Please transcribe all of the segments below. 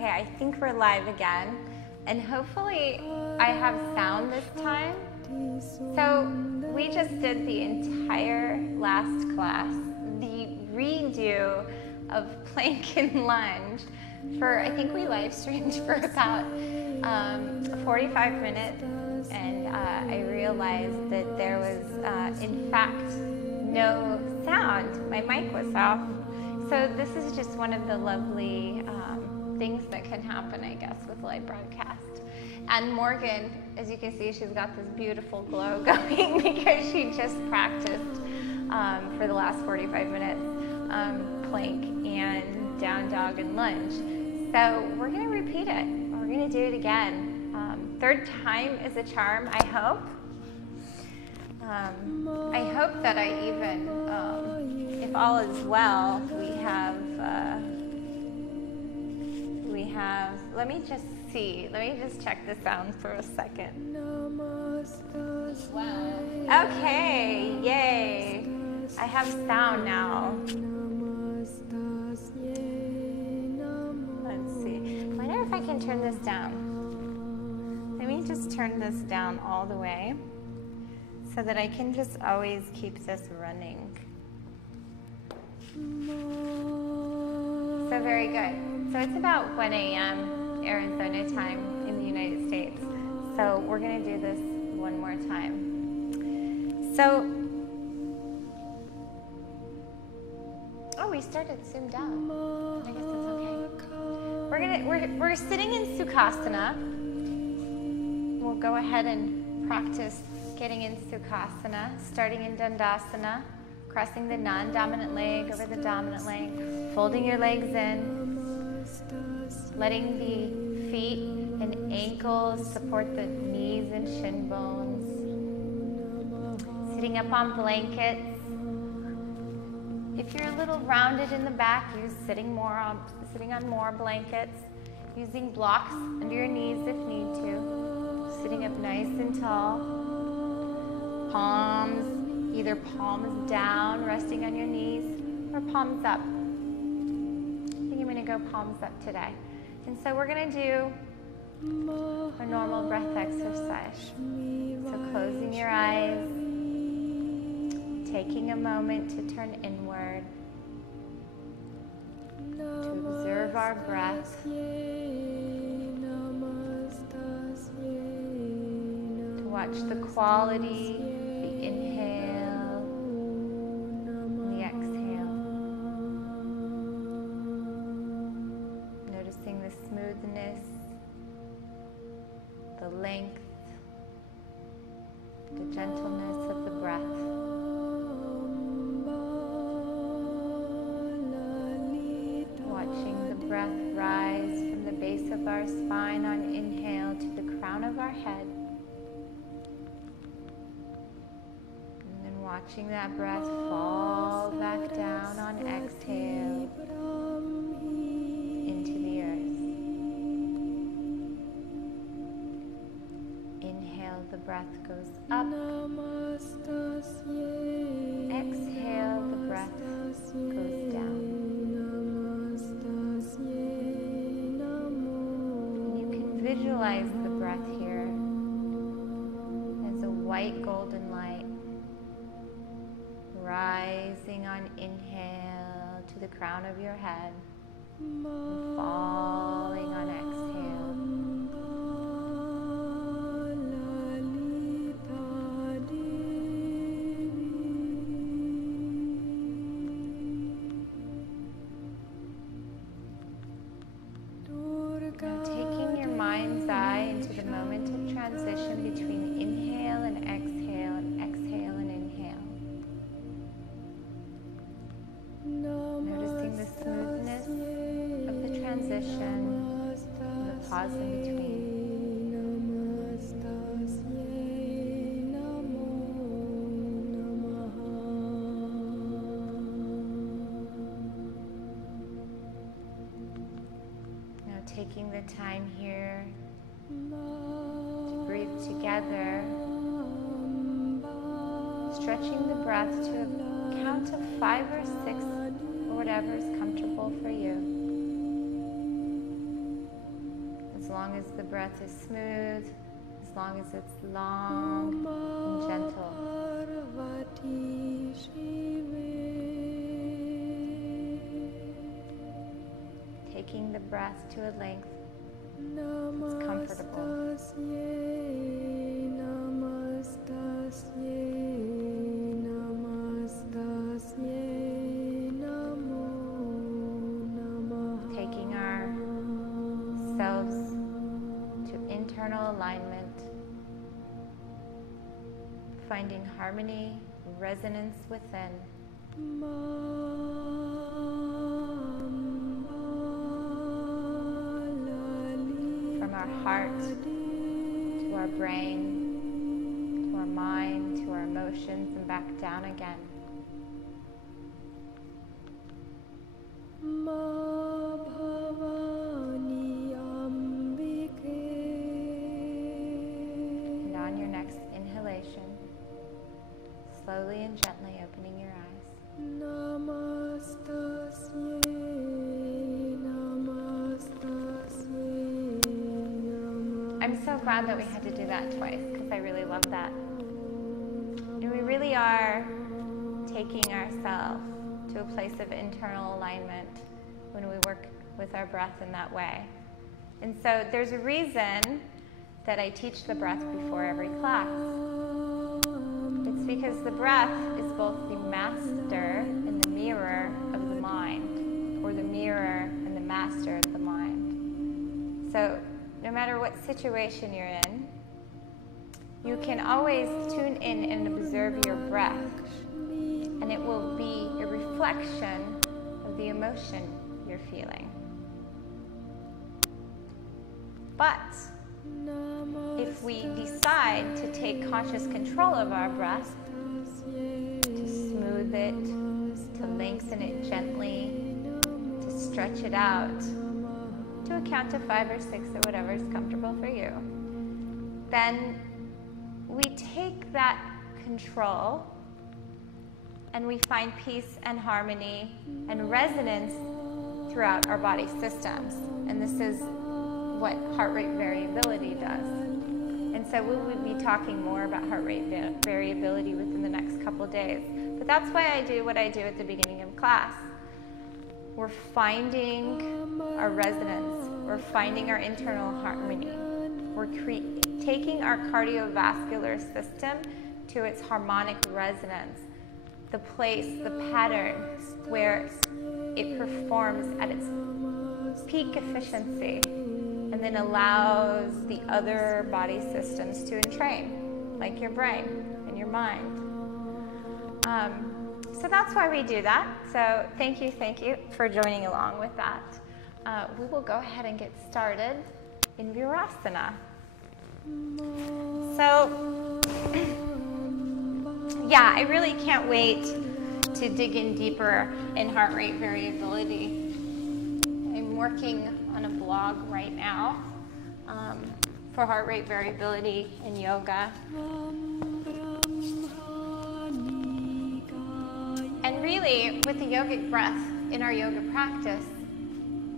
Okay, I think we're live again, and hopefully I have sound this time. So we just did the entire last class, the redo of plank and lunge for, I think we live streamed for about 45 minutes, and I realized that there was in fact no sound. My mic was off. So this is just one of the lovely things that can happen, I guess, with live broadcast. And Morgan, as you can see, she's got this beautiful glow going because she just practiced for the last 45 minutes plank and down dog and lunge. So we're going to repeat it. We're going to do it again. Third time is a charm, I hope. I hope that I even, if all is well, we have, let me just see, let me just check the sound for a second. Wow. Okay, yay. I have sound now. Let's see. I wonder if I can turn this down. Let me just turn this down all the way so that I can just always keep this running. So very good. So it's about 1 a.m. Arizona time in the United States. So we're going to do this one more time. So, oh, we started zoomed out. I guess it's okay. We're sitting in Sukhasana. We'll go ahead and practice getting in Sukhasana, starting in Dandasana, crossing the non-dominant leg over the dominant leg, folding your legs in, letting the feet and ankles support the knees and shin bones, sitting up on blankets. If you're a little rounded in the back, use sitting on more blankets, using blocks under your knees if need to, sitting up nice and tall, palms, either palms down, resting on your knees, or palms up. I think I'm going to go palms up today. And so we're going to do a normal breath exercise. So closing your eyes, taking a moment to turn inward, to observe our breath, to watch the quality, the inhale, and the exhale. Noticing the smoothness, the length, the gentleness of the breath. Watching the breath rise from the base of our spine on inhale to the crown of our head. And then watching that breath fall back down on exhale into the earth. Inhale, the breath goes up. Exhale, the breath goes down. Visualize the breath here as a white golden light rising on inhale to the crown of your head and falling on exhale. Transition between inhale and exhale and inhale. Noticing the smoothness of the transition and the pause in between. Now taking the time here breathe together, stretching the breath to a count of 5 or 6, or whatever is comfortable for you. long as the breath is smooth, as long as it's long and gentle. Taking the breath to a length that's comfortable. Taking ourselves to internal alignment, finding harmony, resonance within. From our heart to our brain, to our mind, to our emotions, and back down again. And on your next inhalation, slowly and gently opening your eyes. I'm so glad that we had to do that twice, because I really love that. And we really are taking ourselves to a place of internal alignment when we work with our breath in that way. And so there's a reason that I teach the breath before every class. It's because the breath is both the master and the mirror of the mind, or the mirror and the master of the mind. So no matter what situation you're in, you can always tune in and observe your breath, and it will be a reflection of the emotion you're feeling. But if we decide to take conscious control of our breath, to smooth it, to lengthen it gently, to stretch it out, to a count of 5 or 6 or whatever is comfortable for you, then we take that control and we find peace and harmony and resonance throughout our body systems. And this is what heart rate variability does. And so we will be talking more about heart rate variability within the next couple of days. But that's why I do what I do at the beginning of class. We're finding our resonance. We're finding our internal harmony. We're taking our cardiovascular system to its harmonic resonance, the place, the pattern where it performs at its peak efficiency, and then allows the other body systems to entrain, like your brain and your mind. So that's why we do that. So thank you for joining along with that. We will go ahead and get started in Virasana. So, yeah, I really can't wait to dig in deeper in heart rate variability. I'm working on a blog right now for heart rate variability in yoga. And really, with the yogic breath in our yoga practice,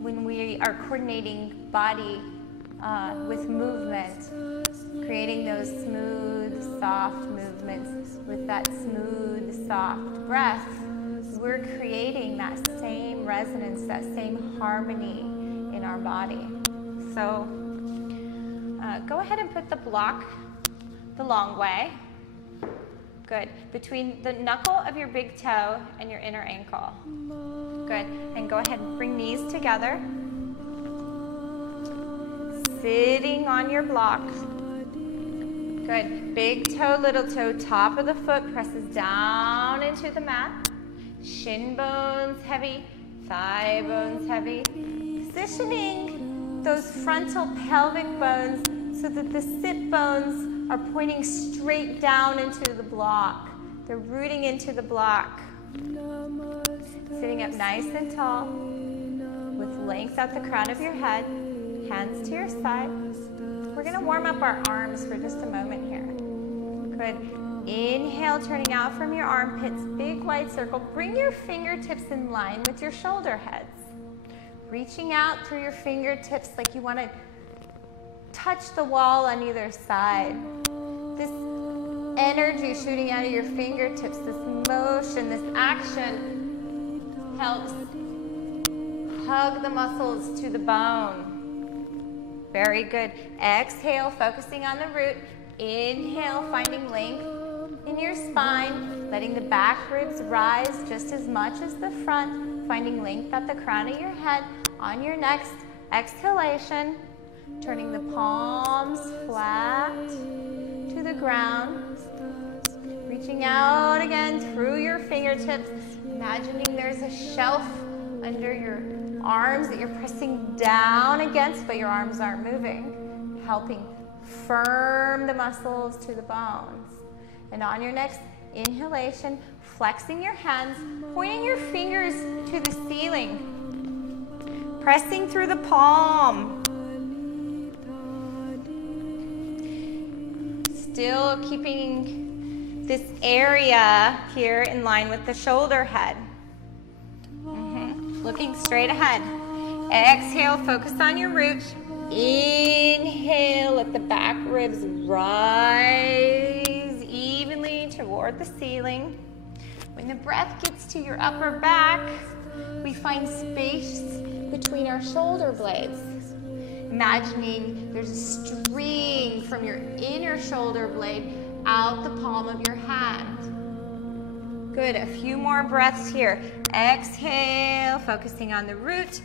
when we are coordinating body with movement, creating those smooth, soft movements with that smooth, soft breath, we're creating that same resonance, that same harmony in our body. So go ahead and put the block the long way. Good. Between the knuckle of your big toe and your inner ankle. Good. And go ahead and bring knees together. Sitting on your block. Good. Big toe, little toe, top of the foot presses down into the mat. Shin bones heavy, thigh bones heavy. Positioning those frontal pelvic bones so that the sit bones are pointing straight down into the block. They're rooting into the block. Sitting up nice and tall with length at the crown of your head, hands to your side. We're going to warm up our arms for just a moment here. Good. Inhale, turning out from your armpits, big wide circle. Bring your fingertips in line with your shoulder heads. Reaching out through your fingertips like you want to touch the wall on either side. This energy shooting out of your fingertips, this motion, this action helps hug the muscles to the bone. Very good. Exhale, focusing on the root. Inhale, finding length in your spine, letting the back ribs rise just as much as the front, finding length at the crown of your head. On your next exhalation, turning the palms flat to the ground, reaching out again through your fingertips, imagining there's a shelf under your arms that you're pressing down against, but your arms aren't moving, helping firm the muscles to the bones. And on your next inhalation, flexing your hands, pointing your fingers to the ceiling, pressing through the palm. Still keeping this area here in line with the shoulder head. Looking straight ahead. Exhale, focus on your root. Inhale, let the back ribs rise evenly toward the ceiling. When the breath gets to your upper back, we find space between our shoulder blades. Imagining there's a string from your inner shoulder blade out the palm of your hand. Good, a few more breaths here. Exhale, focusing on the root.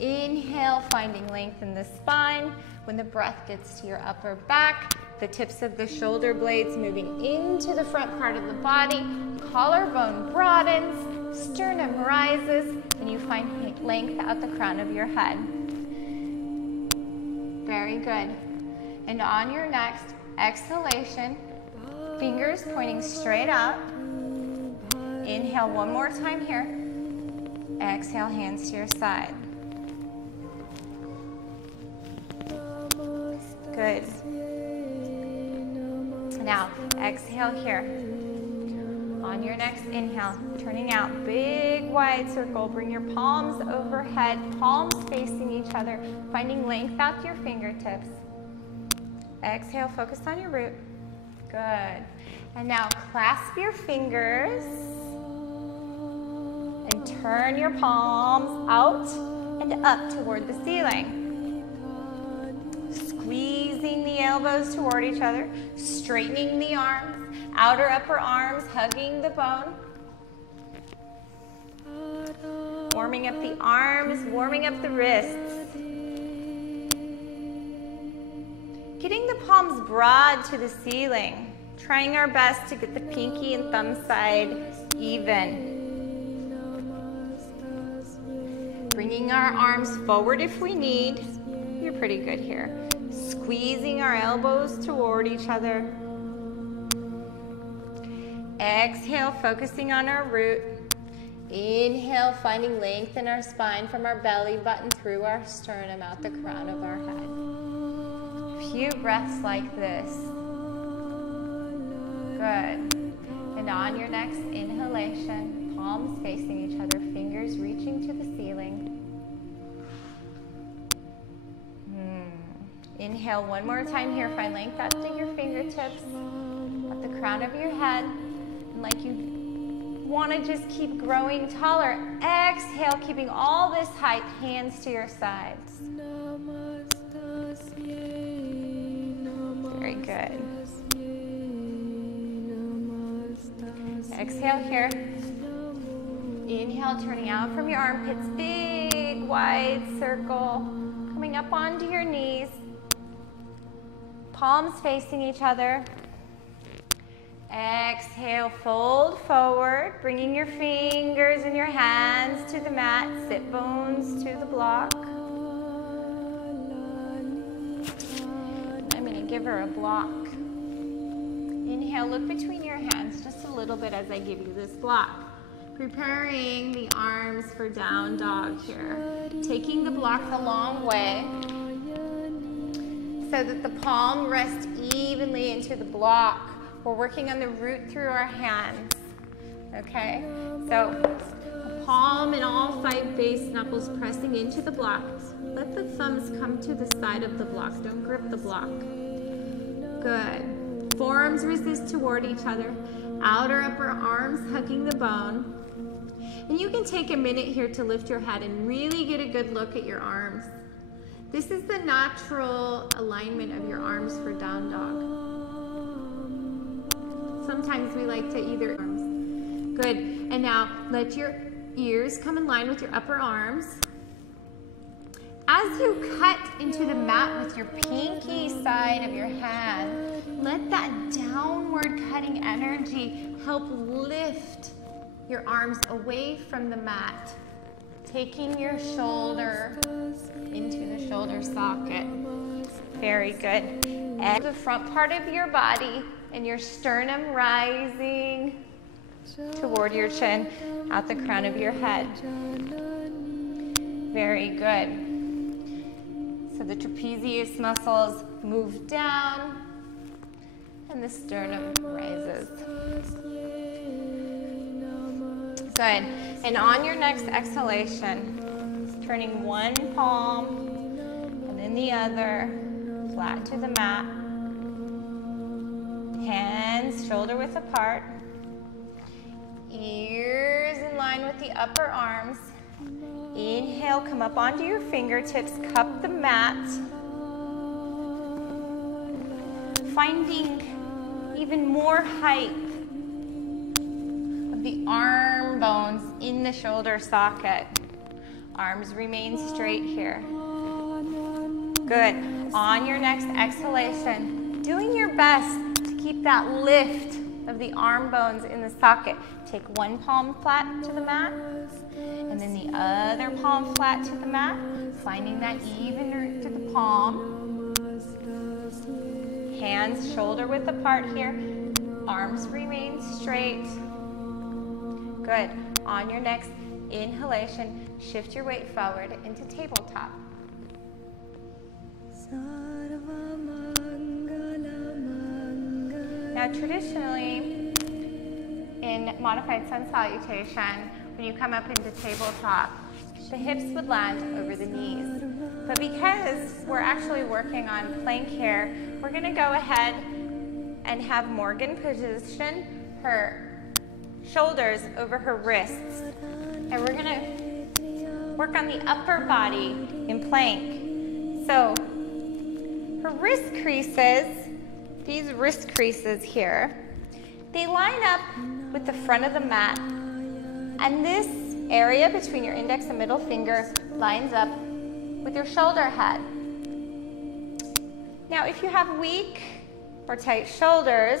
Inhale, finding length in the spine. When the breath gets to your upper back, the tips of the shoulder blades moving into the front part of the body. Collarbone broadens, sternum rises, and you find length at the crown of your head. Very good. And on your next exhalation, fingers pointing straight out. Inhale one more time here. Exhale, hands to your side. Good. Now, exhale here. On your next inhale, turning out, big wide circle. Bring your palms overhead, palms facing each other, finding length out your fingertips. Exhale, focus on your root. Good. And now clasp your fingers and turn your palms out and up toward the ceiling. Squeezing the elbows toward each other, straightening the arms, outer upper arms hugging the bone. Warming up the arms, warming up the wrists. Getting the palms broad to the ceiling. Trying our best to get the pinky and thumb side even. Bringing our arms forward if we need. You're pretty good here. Squeezing our elbows toward each other. Exhale, focusing on our root. Inhale, finding length in our spine from our belly button through our sternum out the crown of our head. A few breaths like this. Good. And on your next inhalation, palms facing each other, fingers reaching to the ceiling. Inhale one more time here. Find length out to your fingertips, at the crown of your head. And like you want to just keep growing taller, exhale, keeping all this height, hands to your sides. Very good. Exhale here. Inhale, turning out from your armpits, big wide circle, coming up onto your knees. Palms facing each other. Exhale, fold forward, bringing your fingers and your hands to the mat, sit bones to the block. I'm going to give her a block. Inhale, look between your hands just a little bit as I give you this block. Preparing the arms for down dog here. Taking the block the long way, so that the palm rests evenly into the block. We're working on the root through our hands, okay? So a palm and all 5 base knuckles pressing into the block. Let the thumbs come to the side of the block. Don't grip the block. Good. Forearms resist toward each other. Outer upper arms hugging the bone. And you can take a minute here to lift your head and really get a good look at your arms. This is the natural alignment of your arms for down dog. Sometimes we like to either arms. Good. And now let your ears come in line with your upper arms. As you cut into the mat with your pinky side of your hand, let that downward cutting energy help lift your arms away from the mat, taking your shoulder into the shoulder socket. Very good. And the front part of your body and your sternum rising toward your chin, out the crown of your head. Very good. So the trapezius muscles move down and the sternum rises. Good. And on your next exhalation, turning one palm and then the other flat to the mat. Hands shoulder width apart. Ears in line with the upper arms. Inhale, come up onto your fingertips, cup the mat. Finding even more height of the arm bones in the shoulder socket. Arms remain straight here. Good. On your next exhalation, doing your best to keep that lift of the arm bones in the socket. Take one palm flat to the mat, and then the other palm flat to the mat, finding that even root to the palm. Hands shoulder width apart here. Arms remain straight. Good. On your next inhalation, shift your weight forward into tabletop. Now traditionally, in modified sun salutation, when you come up into tabletop, the hips would land over the knees. But because we're actually working on plank here, we're going to go ahead and have Morgan position her shoulders over her wrists. And we're going to work on the upper body in plank. So her wrist creases, these wrist creases here, they line up with the front of the mat. And this area between your index and middle finger lines up with your shoulder head. Now, if you have weak or tight shoulders,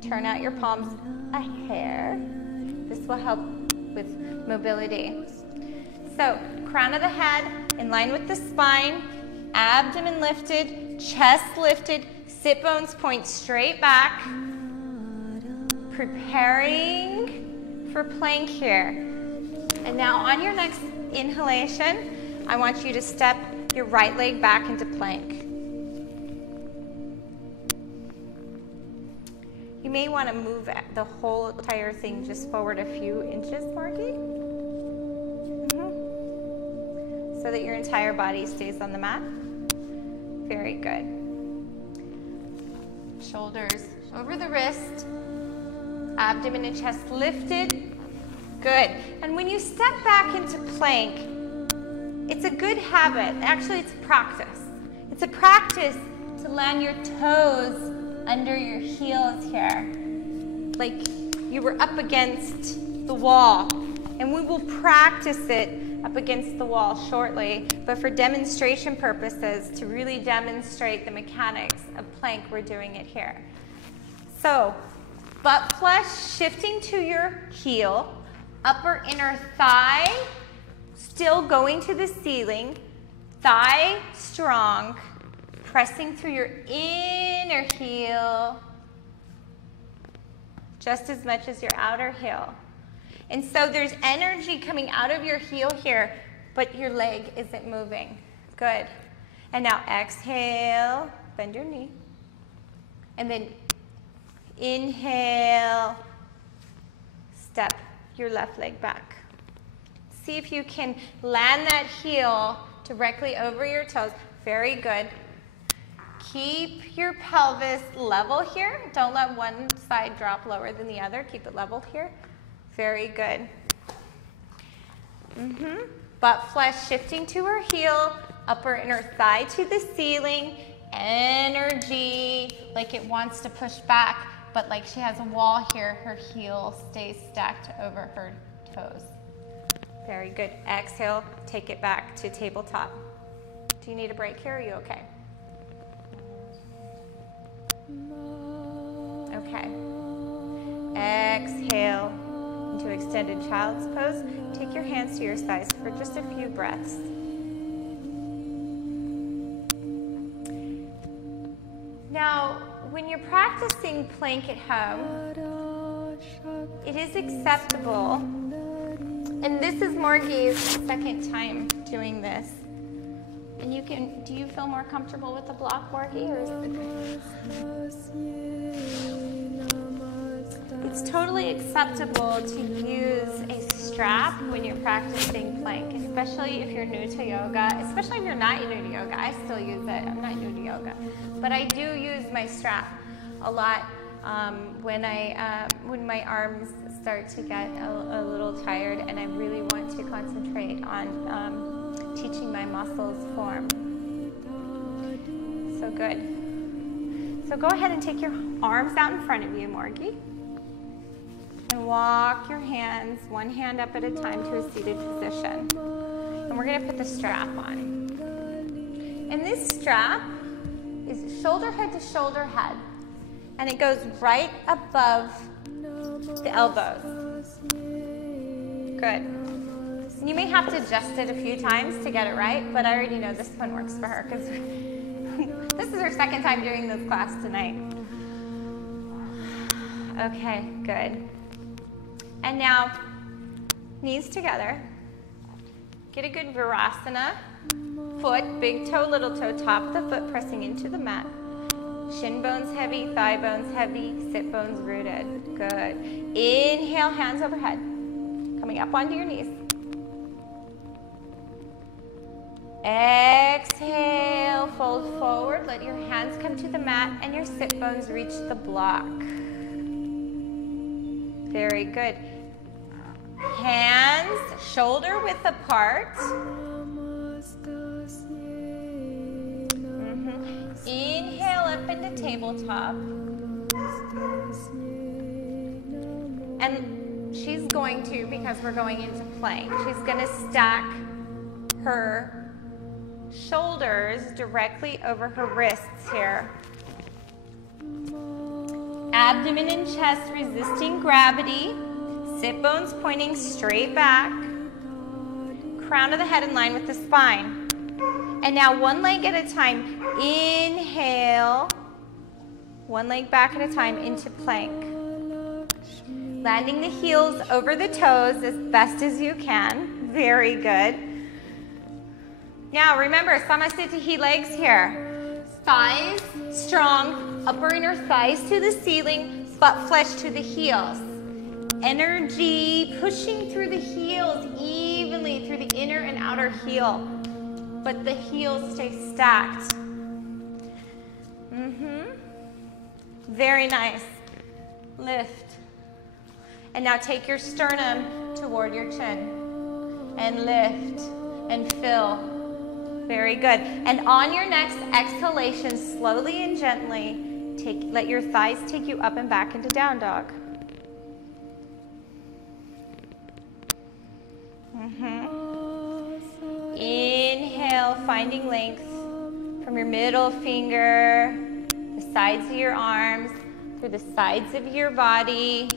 turn out your palms a hair. This will help with mobility. So, crown of the head in line with the spine, abdomen lifted, chest lifted, sit bones point straight back. Preparing for plank here. And now on your next inhalation, I want you to step your right leg back into plank. You may want to move the whole entire thing just forward a few inches, Margie. So that your entire body stays on the mat. Very good. Shoulders over the wrist. Abdomen and chest lifted. Good. And when you step back into plank, it's a good habit. Actually, it's a practice. It's a practice to land your toes under your heels here, like you were up against the wall. And we will practice it up against the wall shortly, but for demonstration purposes, to really demonstrate the mechanics of plank, we're doing it here. So, butt flush, shifting to your heel, upper inner thigh, still going to the ceiling, thigh strong, pressing through your inner heel just as much as your outer heel. And so there's energy coming out of your heel here, but your leg isn't moving. Good. And now exhale, bend your knee. And then inhale, step your left leg back. See if you can land that heel directly over your toes. Very good. Keep your pelvis level here. Don't let one side drop lower than the other. Keep it level here. Very good. Butt flesh shifting to her heel, upper inner thigh to the ceiling. Energy, like it wants to push back, but like she has a wall here, her heel stays stacked over her toes. Very good. Exhale, take it back to tabletop. Do you need a break here? Or are you okay? Okay. Exhale into extended child's pose. Take your hands to your sides for just a few breaths. Now, when you're practicing plank at home, it is acceptable, and this is Morgie's second time doing this. And you can, do you feel more comfortable with the block, Morgie, or is it's totally acceptable to use a strap when you're practicing plank, especially if you're new to yoga, especially if you're not new to yoga. I still use it. I'm not new to yoga. But I do use my strap a lot when my arms start to get a little tired and I really want to concentrate on teaching my muscles form. So good. So go ahead and take your arms out in front of you, Morgie. And walk your hands one hand up at a time to a seated position. And we're going to put the strap on. And this strap is shoulder head to shoulder head. And it goes right above the elbows. Good. And you may have to adjust it a few times to get it right, but I already know this one works for her because this is her second time doing this class tonight. Okay, good. And now, knees together. Get a good Virasana. Foot, big toe, little toe, top of the foot pressing into the mat. Shin bones heavy, thigh bones heavy, sit bones rooted. Good. Inhale, hands overhead. Coming up onto your knees. Exhale, fold forward. Let your hands come to the mat and your sit bones reach the block. Very good. Hands shoulder width apart. Inhale up into tabletop. And she's going to, because we're going into plank, she's going to stack her shoulders directly over her wrists here. Abdomen and chest resisting gravity. Sit bones pointing straight back. Crown of the head in line with the spine. And now one leg at a time. Inhale. One leg back at a time into plank. Landing the heels over the toes as best as you can. Very good. Now remember, Samasthiti legs here. Thighs strong, upper inner thighs to the ceiling, butt flesh to the heels. Energy pushing through the heels evenly through the inner and outer heel. But the heels stay stacked. Very nice. Lift. And now take your sternum toward your chin. And lift and fill. Very good. And on your next exhalation, slowly and gently, let your thighs take you up and back into down dog. Inhale, finding length from your middle finger, the sides of your arms, through the sides of your body,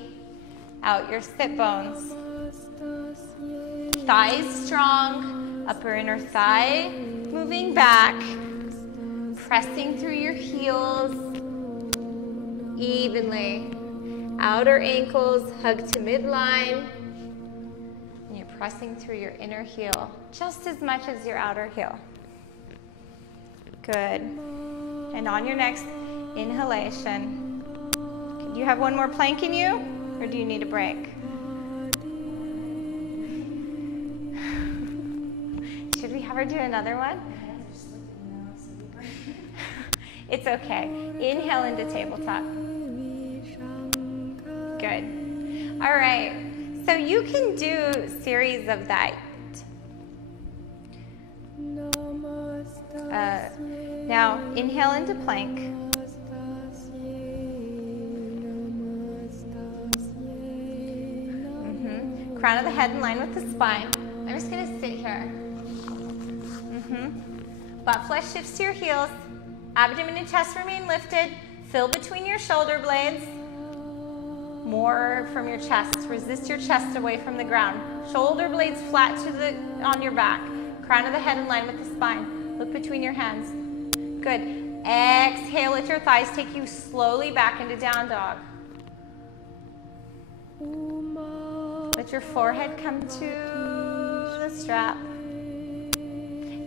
out your sit bones. Thighs strong, upper inner thigh moving back, pressing through your heels evenly. Outer ankles hug to midline. And you're pressing through your inner heel just as much as your outer heel. Good. And on your next inhalation, do you have one more plank in you, or do you need a break? Should we have Have her do another one. It's okay. Inhale into tabletop. Good. All right. So you can do series of that. Now inhale into plank. Crown of the head in line with the spine. I'm just going to sit here. Butt flesh shifts to your heels. Abdomen and chest remain lifted. Fill between your shoulder blades. More from your chest. Resist your chest away from the ground. Shoulder blades flat on your back. Crown of the head in line with the spine. Look between your hands. Good. Exhale, let your thighs take you slowly back into down dog. Let your forehead come to the strap.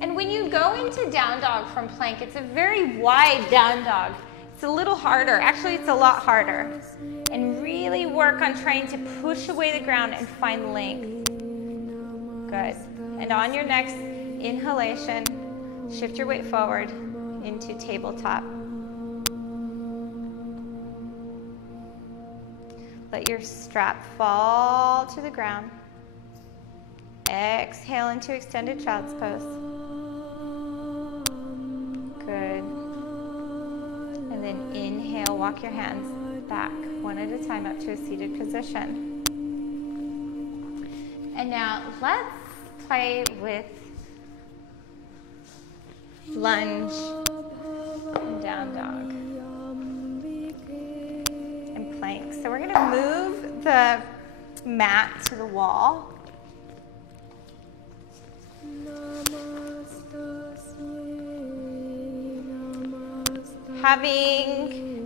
And when you go into down dog from plank, it's a very wide down dog. It's a little harder. Actually, it's a lot harder. And really work on trying to push away the ground and find length. Good. And on your next inhalation, shift your weight forward into tabletop. Let your strap fall to the ground. Exhale into extended child's pose. Good. And then inhale, walk your hands back one at a time up to a seated position. And now let's play with lunge and down dog and plank. So we're going to move the mat to the wall.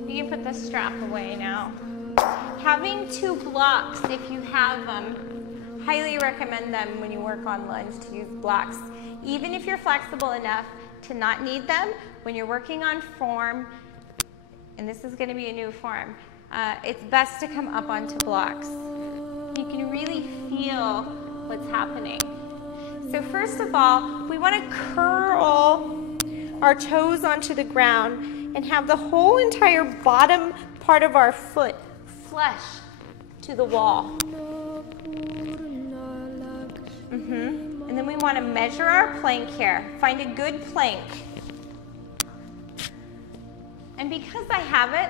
You can put the strap away now. Having 2 blocks, if you have them, highly recommend them when you work on lunge to use blocks. Even if you're flexible enough to not need them, when you're working on form, and this is going to be a new form, it's best to come up onto blocks. You can really feel what's happening. So first of all, we want to curl our toes onto the ground and have the whole entire bottom part of our foot flush to the wall. And then we want to measure our plank here. Find a good plank. And because I have it,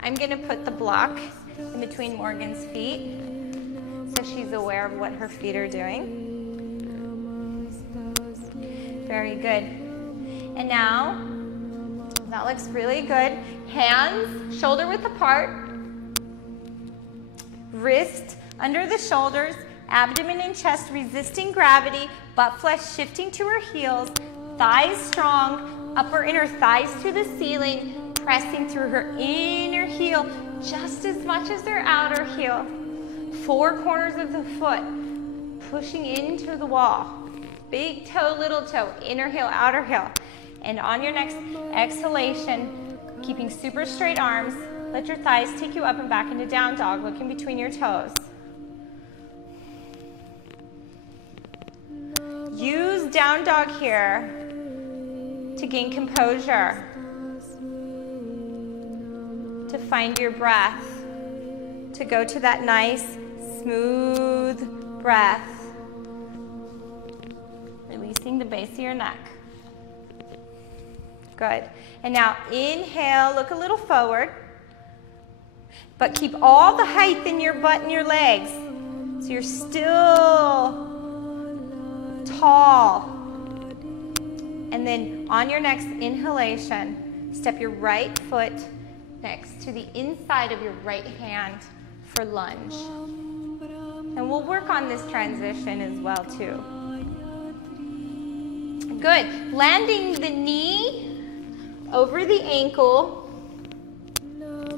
I'm going to put the block in between Morgan's feet so she's aware of what her feet are doing. Very good. And now, that looks really good. Hands shoulder width apart. Wrist under the shoulders. Abdomen and chest resisting gravity. Butt flesh shifting to her heels. Thighs strong. Upper inner thighs to the ceiling. Pressing through her inner heel just as much as her outer heel. 4 corners of the foot pushing into the wall. Big toe, little toe, inner heel, outer heel. And on your next exhalation, keeping super straight arms, let your thighs take you up and back into down dog, looking between your toes. Use down dog here to gain composure, to find your breath, to go to that nice, smooth breath. Releasing the base of your neck. Good. And now inhale, look a little forward, but keep all the height in your butt and your legs. So you're still tall. And then on your next inhalation, step your right foot next to the inside of your right hand for lunge. And we'll work on this transition as well too. Good. Landing the knee over the ankle,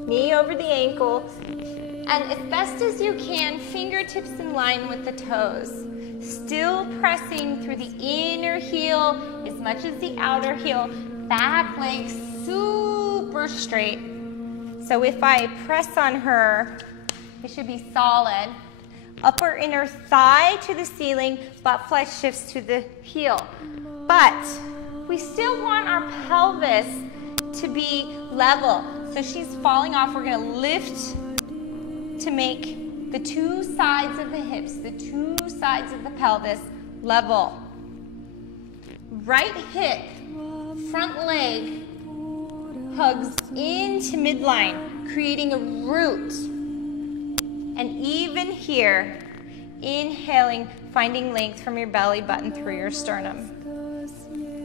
knee over the ankle, and as best as you can, fingertips in line with the toes. Still pressing through the inner heel as much as the outer heel. Back leg super straight. So if I press on her, it should be solid. Upper inner thigh to the ceiling, butt flex shifts to the heel. But we still want our pelvis to be level. So she's falling off. We're gonna lift to make the two sides of the hips, the two sides of the pelvis level. Right hip, front leg hugs into midline, creating a root. And even here, inhaling, finding length from your belly button through your sternum.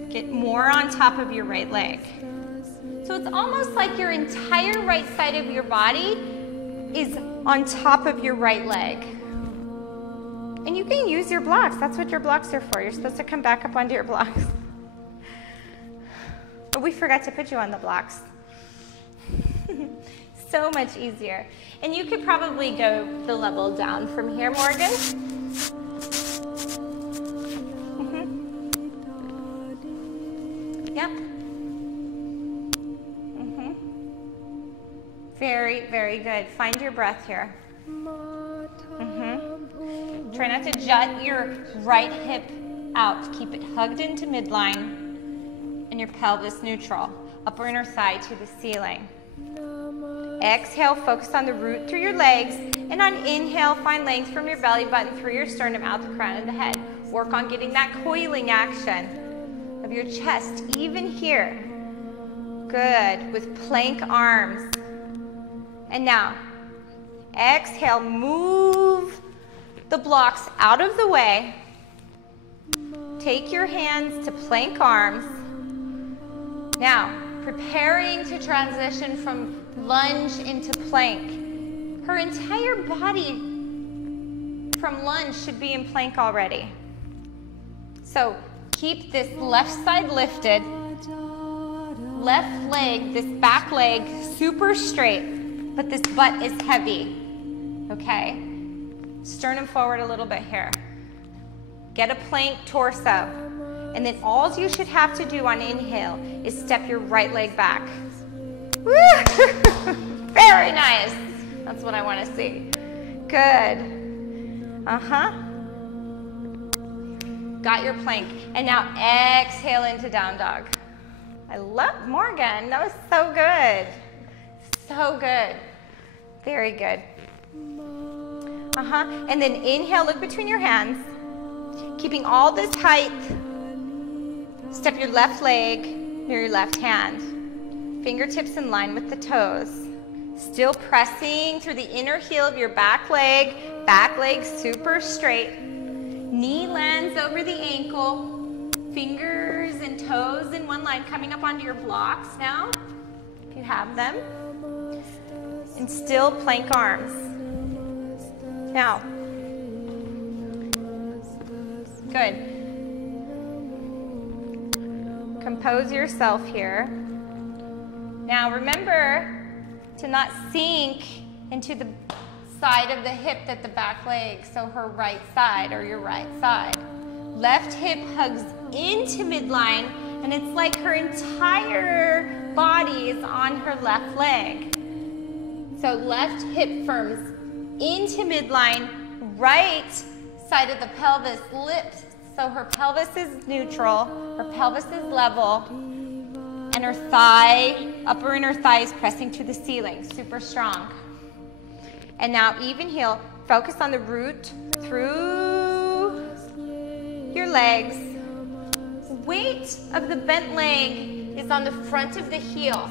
Get more on top of your right leg. So it's almost like your entire right side of your body is on top of your right leg. And you can use your blocks. That's what your blocks are for. You're supposed to come back up onto your blocks. But we forgot to put you on the blocks. So much easier. And you could probably go the level down from here, Morgan. Yep. Very, very good. Find your breath here. Try not to jut your right hip out. Keep it hugged into midline and your pelvis neutral. Upper inner thigh to the ceiling. Exhale, focus on the root through your legs. And on inhale, find length from your belly button through your sternum out the crown of the head. Work on getting that coiling action of your chest, even here. Good, with plank arms. And now, exhale, move the blocks out of the way. Take your hands to plank arms. Now, preparing to transition from lunge into plank. Her entire body from lunge should be in plank already. So keep this left side lifted, left leg, this back leg super straight, but this butt is heavy, okay? Sternum forward a little bit here. Get a plank torso. And then all you should have to do on inhale is step your right leg back. Woo! Very nice. That's what I want to see. Good. Got your plank. And now exhale into down dog. I love Morgan. That was so good. So good. Very good. And then inhale, look between your hands. Keeping all this height. Step your left leg near your left hand. Fingertips in line with the toes. Still pressing through the inner heel of your back leg super straight. Knee lands over the ankle. Fingers and toes in one line, coming up onto your blocks now, if you have them. And still plank arms. Now, good. Compose yourself here. Now remember to not sink into the side of the hip that the back leg, so her right side or your right side. Left hip hugs into midline and it's like her entire body is on her left leg. So left hip firms into midline, right side of the pelvis lifts. So her pelvis is neutral, her pelvis is level, and her thigh, upper inner thigh is pressing to the ceiling, super strong. And now even heel, focus on the root through your legs. Weight of the bent leg is on the front of the heel.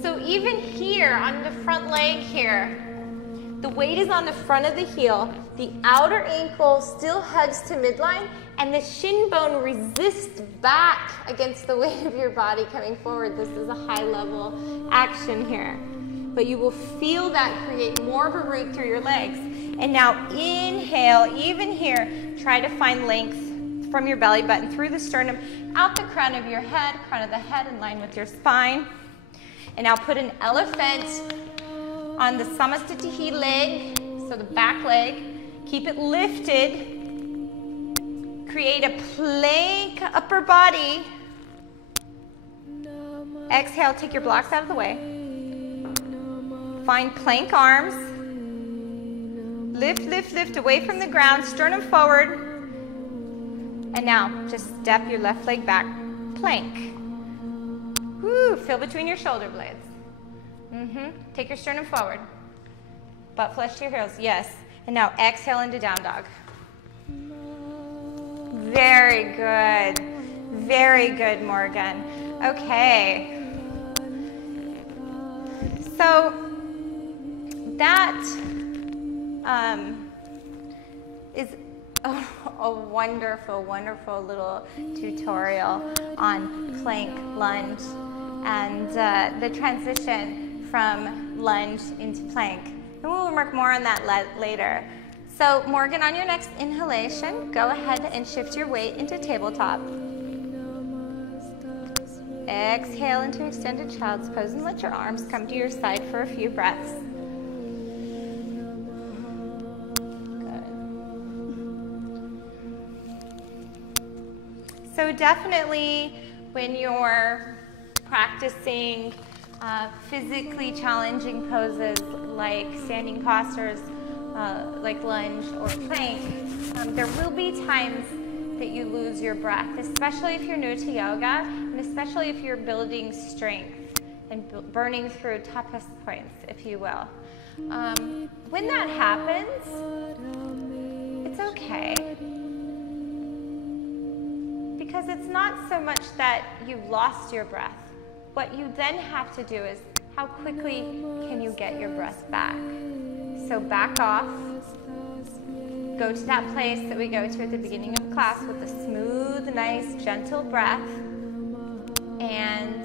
So even here, on the front leg here, the weight is on the front of the heel, the outer ankle still hugs to midline, and the shin bone resists back against the weight of your body coming forward. This is a high level action here. But you will feel that create more of a root through your legs. And now inhale, even here, try to find length from your belly button through the sternum, out the crown of your head, crown of the head in line with your spine. And now put an elephant on the samastitihi leg, so the back leg. Keep it lifted. Create a plank upper body. Exhale, take your blocks out of the way. Find plank arms. Lift, lift, lift away from the ground, sternum forward. And now, just step your left leg back, plank. Woo, feel between your shoulder blades. Take your sternum forward. Butt flush to your heels, yes. And now exhale into down dog. Very good, Morgan. Okay. So that is a wonderful, wonderful little tutorial on plank lunge and the transition from lunge into plank. And we'll work more on that later. So Morgan, on your next inhalation, go ahead and shift your weight into tabletop. Exhale into extended child's pose and let your arms come to your side for a few breaths. Good. So definitely when you're practicing physically challenging poses like standing postures, like lunge or plank, there will be times that you lose your breath, especially if you're new to yoga, and especially if you're building strength and burning through toughest points, if you will. When that happens, it's okay. Because it's not so much that you've lost your breath. What you then have to do is, how quickly can you get your breath back? So back off. Go to that place that we go to at the beginning of class with a smooth, nice, gentle breath and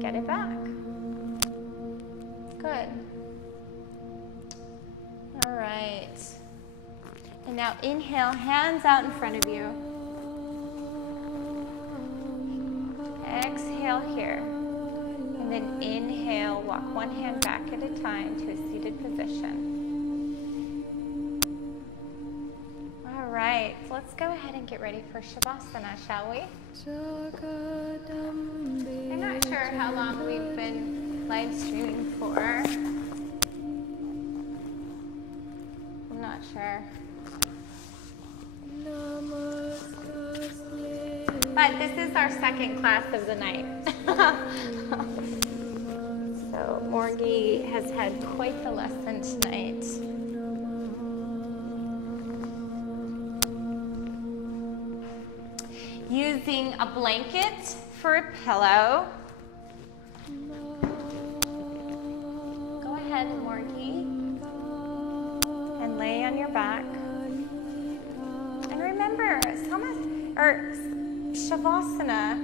get it back. Good. All right. And now inhale, hands out in front of you. Exhale here. And then inhale, walk one hand back at a time to a seated position. All right, so let's go ahead and get ready for Shavasana, shall we? I'm not sure how long we've been live streaming for. I'm not sure. But this is our second class of the night. So Morgie has had quite the lesson tonight. Using a blanket for a pillow. Go ahead, Morgie, and lay on your back. And remember, Shavasana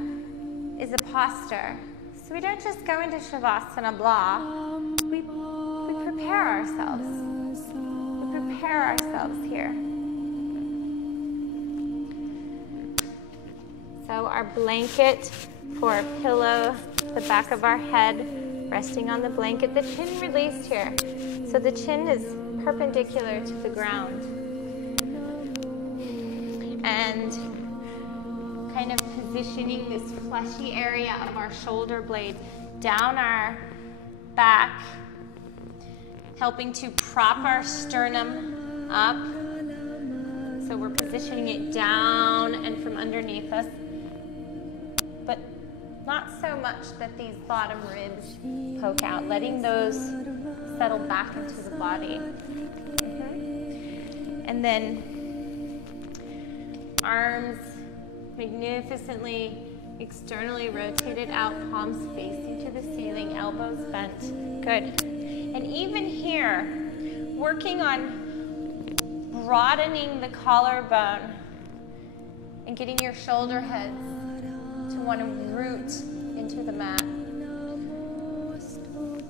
is a posture. So we don't just go into Shavasana blah. We prepare ourselves. We prepare ourselves here. So our blanket for a pillow, the back of our head resting on the blanket, the chin released here. So the chin is perpendicular to the ground. And kind of positioning this fleshy area of our shoulder blade down our back, helping to prop our sternum up. So we're positioning it down and from underneath us, but not so much that these bottom ribs poke out, letting those settle back into the body. And then arms magnificently externally rotated out, palms facing to the ceiling, elbows bent. Good. And even here, working on broadening the collarbone and getting your shoulder heads to want to root into the mat.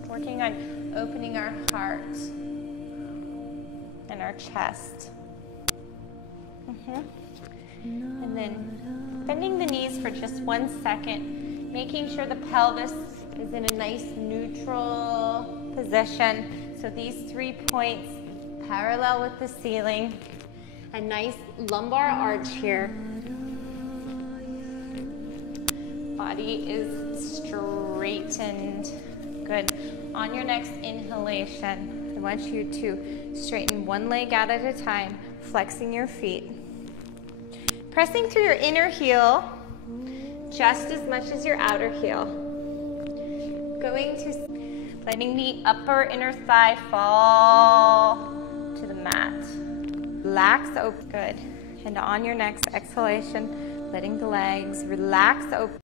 Working on opening our heart and our chest. And then bending the knees for just 1 second, making sure the pelvis is in a nice neutral position. So these 3 points parallel with the ceiling. A nice lumbar arch here. Body is straightened. Good. On your next inhalation, I want you to straighten one leg out at a time, flexing your feet. Pressing through your inner heel just as much as your outer heel. Going to letting the upper inner thigh fall to the mat. Relax open. Good. And on your next exhalation, letting the legs relax open.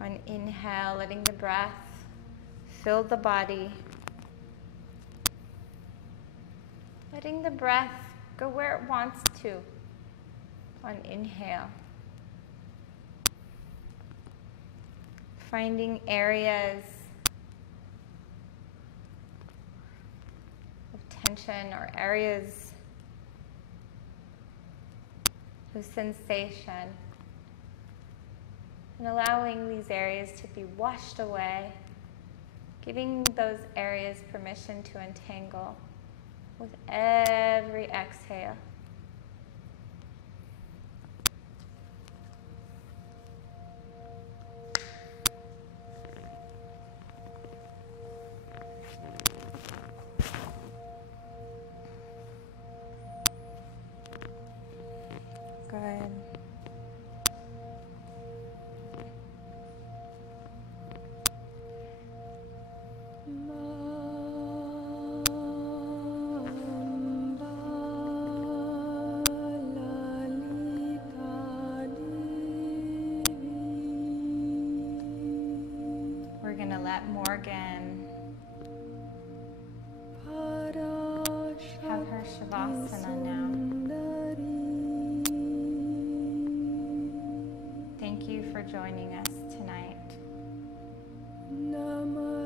On inhale, letting the breath fill the body. Letting the breath go where it wants to. On inhale. Finding areas of tension or areas of sensation, and allowing these areas to be washed away, giving those areas permission to untangle with every exhale. Good. We're going to let Morgan have her Shavasana now. Thank you for joining us tonight. Namaste.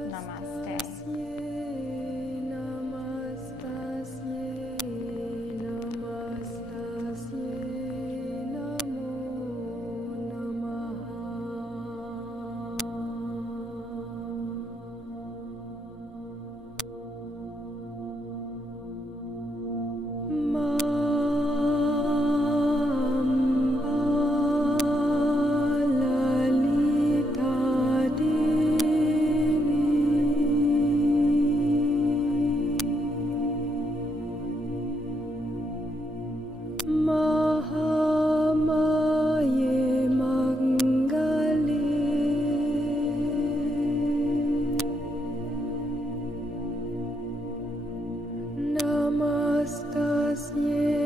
Namaste.